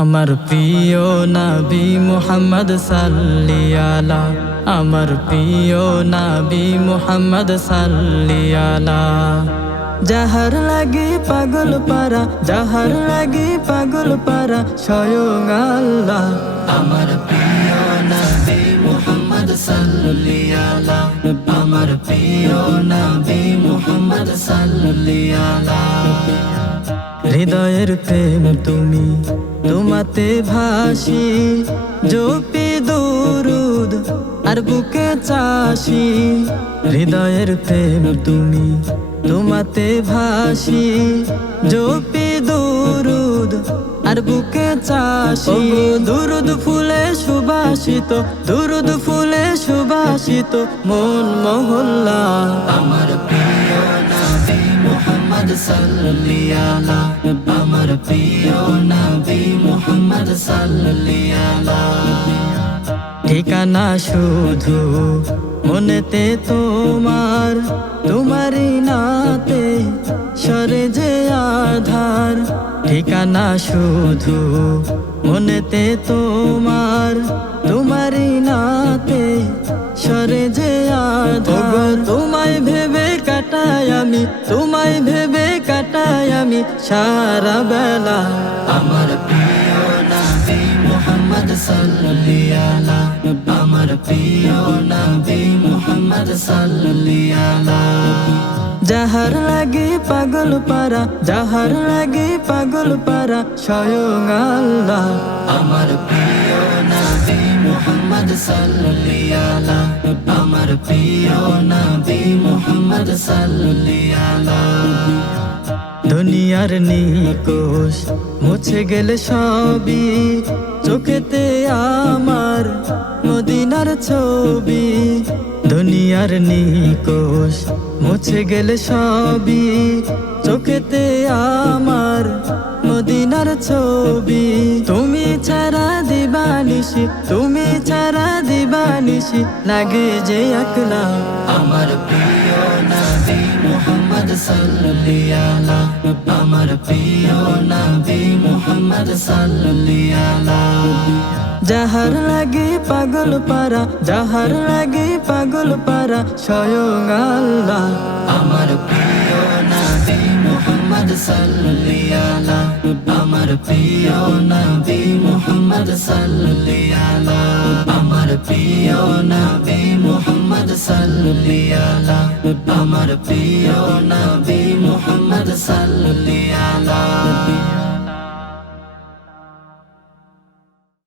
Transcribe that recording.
আমার প্রিয় নবী মুহাম্মদ সাল্লি আলা, আমার প্রিয় নবী মুহাম্মদ সাল্লি আলা। যাহার লাগি পাগল পারা, যাহার লাগি পাগল পারা স্বয়ং আল্লাহ। আমার প্রিয় নবী মুহাম্মদ সাল্লি আলা, আমার প্রিয় নবী মুহাম্মদ সাল্লি আলা। হৃদয়ের প্রেম তুমি, তোমাতে ভাসি, জপি দুরুদ আর বুকে চাষি। হৃদয়ের প্রেম তুমি, তোমাতে ভাসি, জপি দুরুদ আর বুকে চাষি। দুরুদ ফুলে সুবাসিত, দুরুদ ফুলে সুবাসিত মন মহল্লা। আমার প্রিয় নবী মুহাম্মদ সাল্লি আলা, আমার প্রিয় নবী মুহাম্মদ সাল্লি আলা। ঠিকানা শুধু মনেতে তোমার, তোমারই নাতে সরে যে আধার। ঠিকানা শুধু মনেতে তোমার, তোমারই নাতে সরে যে আধার। তোমায় ভেবে কাটাই আমি, তোমায় ভেবে কাটাই আমি সারা বেলা। আমার প্রিয় নবী মুহাম্মদ সাল্লি আলা, আমার প্রিয় নবী মুহাম্মদ সাল্লি আলা। যাহার লাগি পাগল পারা, যাহার লাগি পাগল পারা স্বয়ং আল্লাহ। আমার প্রিয় নবী মুহাম্মদ সাল্লি আলা, আমার প্রিয় নবী মুহাম্মদ সাল্লি আলা। দুনিয়ার নিকোষ মুছে গেলে সবই, চোখেতে আমার মদিনার ছবি। দুনিয়ার নিকোষ মুছে গেলে সবই, চোখেতে আমার মদিনার ছবি। তুমি ছাড়া দিবানিশি, তুমি ছাড়া দিবানিশি লাগে যে একলা। আমার প্রিয় নবী মুহাম্মদ সাল্লি আলা, আমার প্রিয় নবী মুহাম্মদ সাল্লি আলা। যাহার লাগি পাগল পারা, যাহার লাগি পাগল পারা স্বয়ং আল্লাহ। আমার প্রিয় নবী মুহাম্মদ সাল্লি আলা, আমার প্রিয় নবী মুহাম্মদ সাল্লি আলা। আমার প্রিয় নবী মুহাম্মদ সাল্লি আলা, আমার প্রিয় নবী মুহাম্মদ সাল্লি আলা।